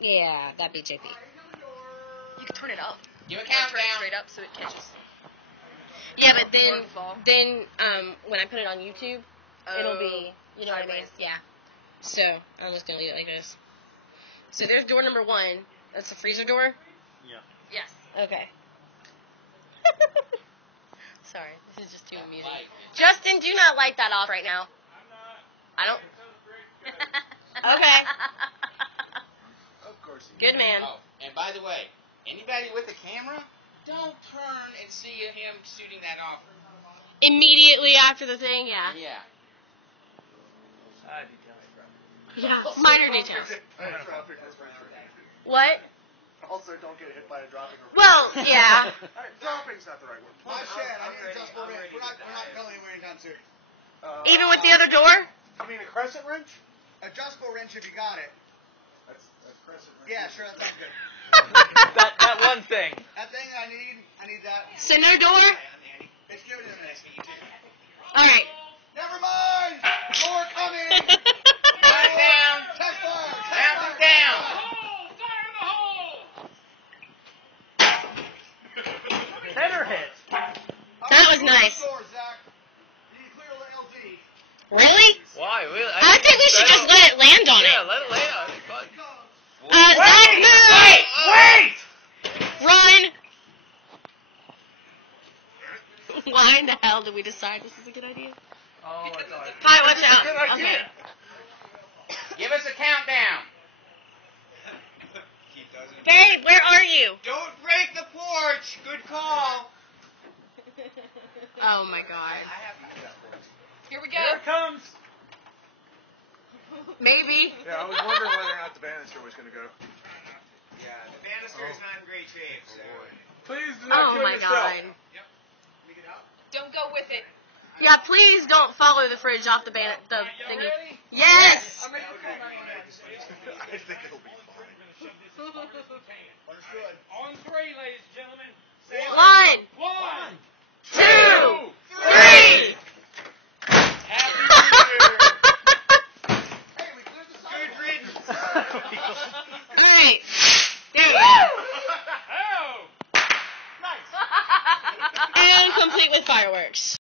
Yeah, that'd be JP. You can turn it up. Give a Turn it countdown. straight up so it catches. Yeah, but Fall. then when I put it on YouTube, it'll be, you know what I mean? sideways. Yeah. So I'm just gonna leave it like this. So there's door number 1. That's the freezer door. Yeah. Yes. Okay. Sorry, this is just too amusing. Light. Justin, do not light that off right now. I don't. Okay. Of course. Good man. Oh, and by the way, anybody with a camera, don't turn and see him shooting that off. Immediately after the thing, yeah. Yeah. Yeah, minor details. What? Also, don't get hit by a dropping. Well, yeah. Dropping's not the right word. My shed, I need an adjustable wrench. We're not going anywhere anytime soon. Even with the other door? You mean a crescent wrench? Adjustable wrench if you got it. That's crescent wrench. Yeah, sure, that sounds good. that one thing. That thing I need that. So no door? It's given in a minute. All right. Never mind! Door coming! Count down. Test fire! Count it down. Header hit. That was nice. Door, Zach. You need to clear the LZ. Really? Why? Really? I think we should just let it land on Yeah, it. let it land on it. Fun. Zach, move! Run! Why in the hell did we decide this is a good idea? Oh, I thought. Hi, watch out. Good idea. Okay. Give us a countdown. Babe, where are you? Don't break the porch. Good call. Oh my god. Here we go. Here it comes. Maybe. Yeah, I was wondering whether or not the banister was going to go. Yeah, the banister is not in great shape. So. Please do not Oh kill my yourself. god. Don't go with it. Yeah, please don't follow the fridge off the thingy. ready? Yes! I think it'll be fine. Understood. On 3, ladies and gentlemen. 1, 2, 3! Happy New Year. Hey, we cleared the side. Good riddance. Alright. There you go. Oh! And complete with fireworks.